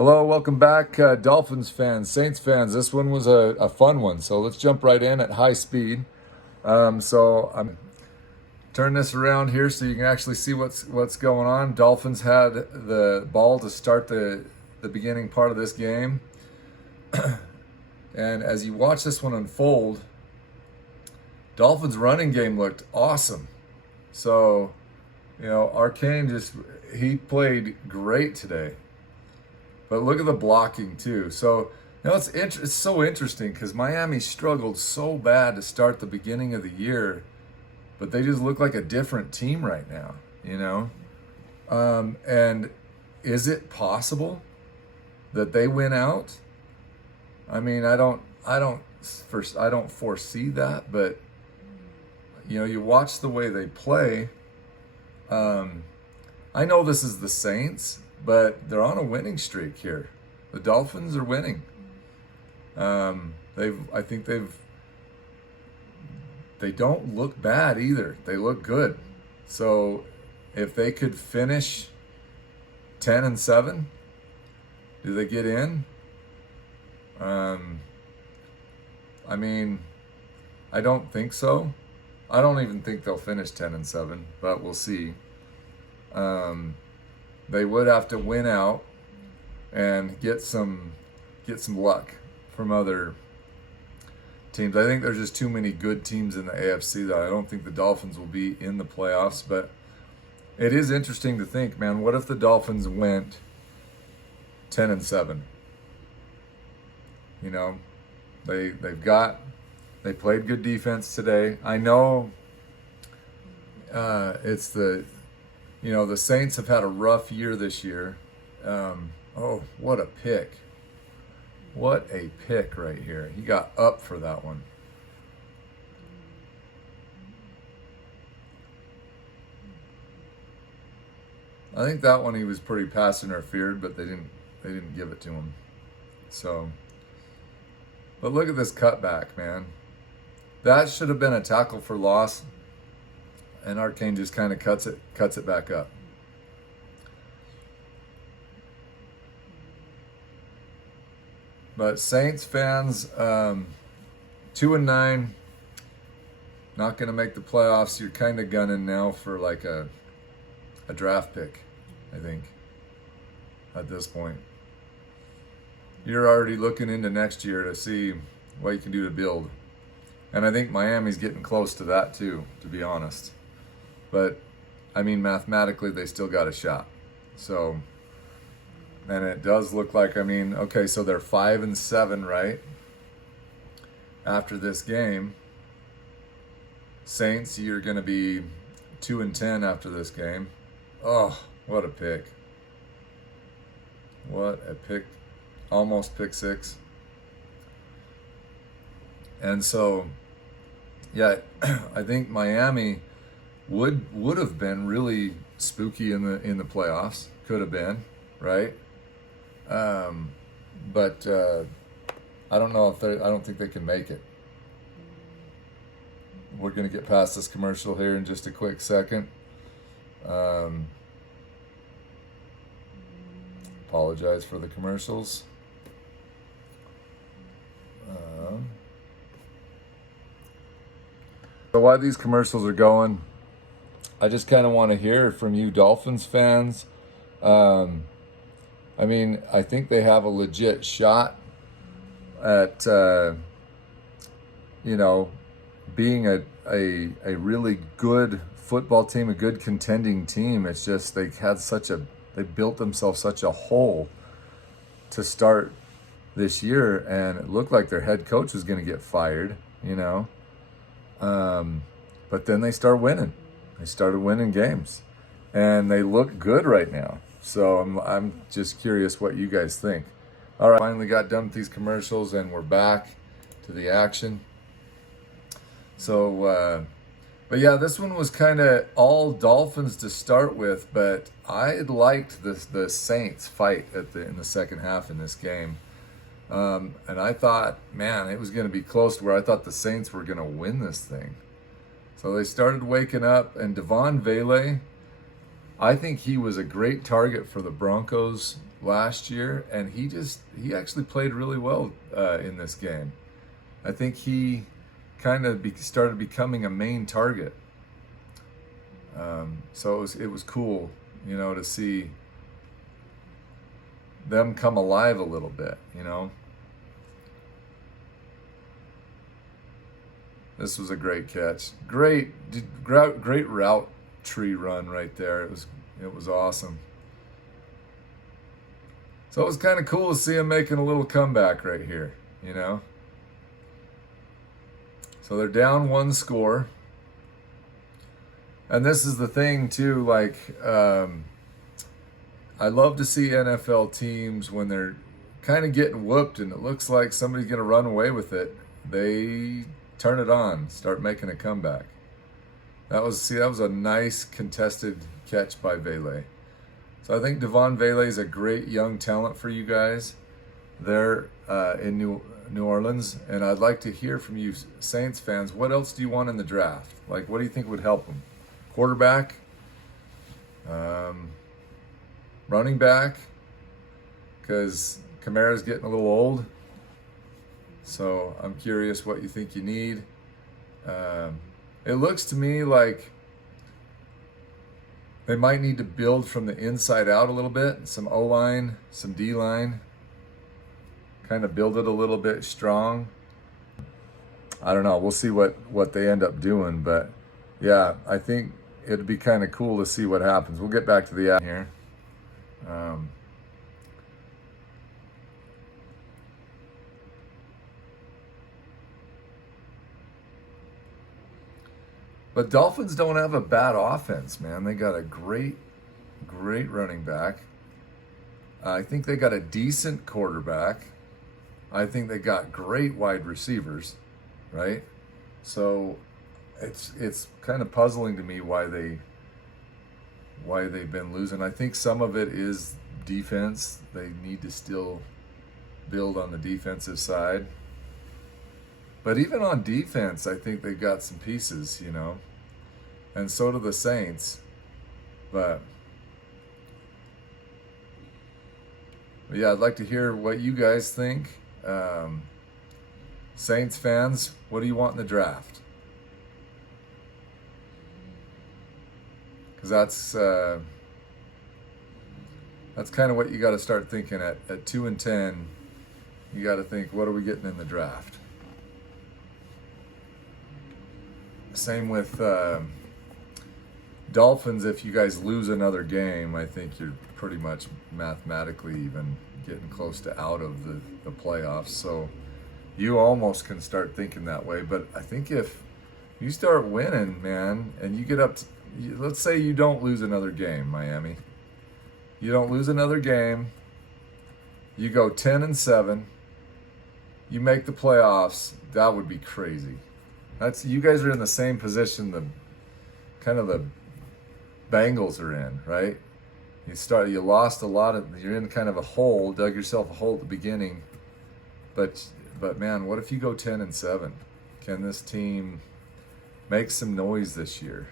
Hello, welcome back, Dolphins fans, Saints fans. This one was a fun one, so let's jump right in at high speed. So I'm turn this around here so you can actually see what's going on. Dolphins had the ball to start the beginning part of this game, and as you watch this one unfold, Dolphins running game looked awesome. So, Arcane he played great today. But look at the blocking too. So, it's so interesting because Miami struggled so bad to start the beginning of the year, but they just look like a different team right now, and is it possible that they win out? I mean, I don't foresee that, but you watch the way they play. I know this is the Saints, but they're on a winning streak here. The Dolphins are winning. They don't look bad either. They look good. So if they could finish 10-7, do they get in? I mean, I don't think so. I don't even think they'll finish 10-7, but we'll see. They would have to win out and get some luck from other teams. I think there's just too many good teams in the AFC that I don't think the Dolphins will be in the playoffs. But it is interesting to think, man, what if the Dolphins went 10-7? They played good defense today. I know it's the Saints have had a rough year this year. Oh, what a pick. What a pick right here. He got up for that one. I think that one he was pretty pass interfered, but they didn't give it to him. So, but look at this cutback, man. That should have been a tackle for loss. And Arcane just kind of cuts it back up. But Saints fans, 2-9, not going to make the playoffs. You're kind of gunning now for like a draft pick, I think, at this point. You're already looking into next year to see what you can do to build. And I think Miami's getting close to that too, to be honest. But, I mean, mathematically, they still got a shot. So, and it does look like, okay, so they're 5-7, right? After this game. Saints, you're going to be 2-10 after this game. Oh, what a pick. What a pick. Almost pick six. And so, yeah, I think Miami would have been really spooky in the playoffs. Could have been, right? But I don't know I don't think they can make it. We're gonna get past this commercial here in just a quick second. Apologize for the commercials. So while these commercials are going, I just kind of want to hear from you Dolphins fans. I think they have a legit shot at, being a really good football team, a good contending team. It's just they built themselves such a hole to start this year, and it looked like their head coach was going to get fired, but then they start winning. They started winning games, and they look good right now. So I'm just curious what you guys think. All right, finally got done with these commercials, and we're back to the action. So, but yeah, this one was kind of all Dolphins to start with, but I liked the Saints fight in the second half in this game. And I thought, man, it was going to be close to where I thought the Saints were going to win this thing. So they started waking up, and Devon Vele, I think he was a great target for the Broncos last year, and he actually played really well in this game. I think he kind of started becoming a main target. So it was cool, to see them come alive a little bit, This was a great catch. Great route tree run right there. It was awesome. So it was kind of cool to see him making a little comeback right here, So they're down 1 score. And this is the thing too, like, I love to see NFL teams when they're kind of getting whooped and it looks like somebody's going to run away with it. They turn it on, start making a comeback. That was a nice contested catch by Vele. So I think Devon Vele is a great young talent for you guys there in New Orleans. And I'd like to hear from you Saints fans. What else do you want in the draft? Like, what do you think would help them? Quarterback? Running back? Because Kamara's getting a little old. So I'm curious what you think you need. It looks to me like they might need to build from the inside out a little bit. Some O-line, some D-line. Kind of build it a little bit strong. I don't know. We'll see what they end up doing. But yeah, I think it'd be kind of cool to see what happens. We'll get back to the app here. But Dolphins don't have a bad offense, man. They got a great running back. I think they got a decent quarterback. I think they got great wide receivers, right? So it's kind of puzzling to me why they've been losing. I think some of it is defense. They need to still build on the defensive side. But even on defense, I think they've got some pieces, and so do the Saints. But yeah, I'd like to hear what you guys think. Saints fans, what do you want in the draft? Because that's kind of what you got to start thinking at 2-10. You got to think, what are we getting in the draft? Same with Dolphins. If you guys lose another game, I think you're pretty much mathematically even getting close to out of the playoffs. So you almost can start thinking that way. But I think if you start winning, man, and you get up to, let's say you don't lose another game, Miami. You don't lose another game. You go 10-7. You make the playoffs. That would be crazy. You guys are in the same position the Bengals are in, right? You lost a lot you're in kind of a hole, dug yourself a hole at the beginning. But man, what if you go 10-7? Can this team make some noise this year?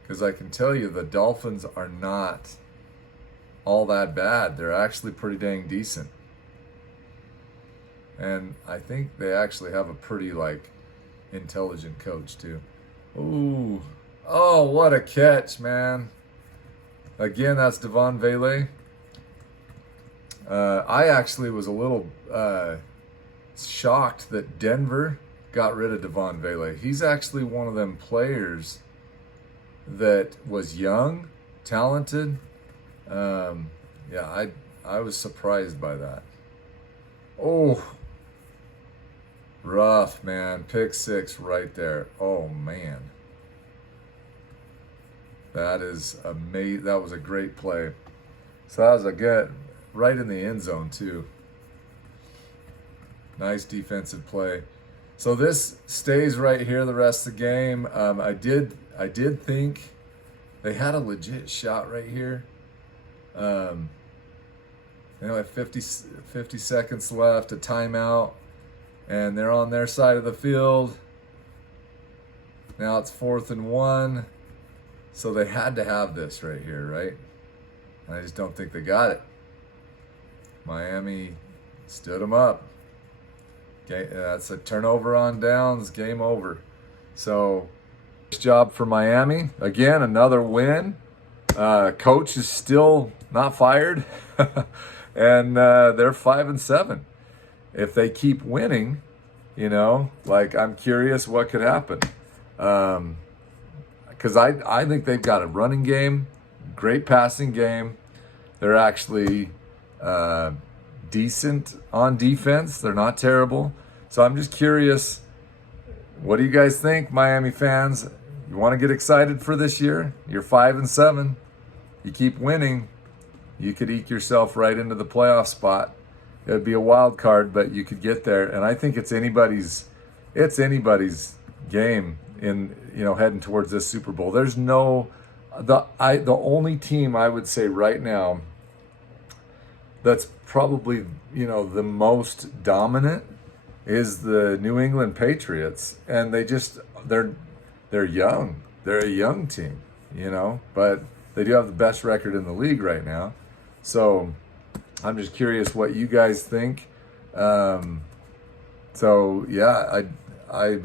Because I can tell you the Dolphins are not all that bad. They're actually pretty dang decent. And I think they actually have a pretty, intelligent coach, too. Ooh. Oh, what a catch, man. Again, that's Devon Vele. I actually was a little shocked that Denver got rid of Devon Vele. He's actually one of them players that was young, talented. I was surprised by that. Oh, rough, man. Pick 6 right there. Oh, man. That is amazing. That was a great play. So that was a good, right in the end zone, too. Nice defensive play. So this stays right here the rest of the game. I did think they had a legit shot right here. At 50 seconds left, a timeout, and they're on their side of the field. Now it's 4th and 1, so they had to have this right here, right? I just don't think they got it. Miami stood them up. That's a turnover on downs, game over. So, nice job for Miami. Again, another win. Coach is still not fired, and they're 5-7. If they keep winning, like, I'm curious what could happen. Because I think they've got a running game, great passing game. They're actually decent on defense. They're not terrible. So I'm just curious, what do you guys think, Miami fans? You want to get excited for this year? You're 5-7. You keep winning, you could eke yourself right into the playoff spot. It would be a wild card, but you could get there. And I think it's anybody's game in heading towards this Super Bowl. There's the only team I would say right now that's probably the most dominant is the New England Patriots, and they're young. They're a young team, but they do have the best record in the league right now. So I'm just curious what you guys think. So yeah, I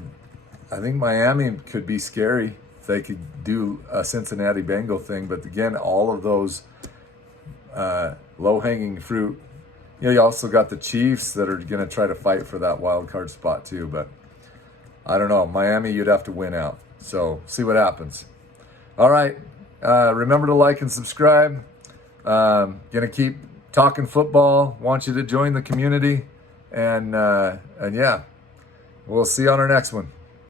think Miami could be scary if they could do a Cincinnati Bengal thing. But again, all of those low-hanging fruit. You also got the Chiefs that are going to try to fight for that wild card spot too. But I don't know. Miami, you'd have to win out. So see what happens. All right. Remember to like and subscribe. Gonna keep talking football. Want you to join the community. And yeah, we'll see you on our next one.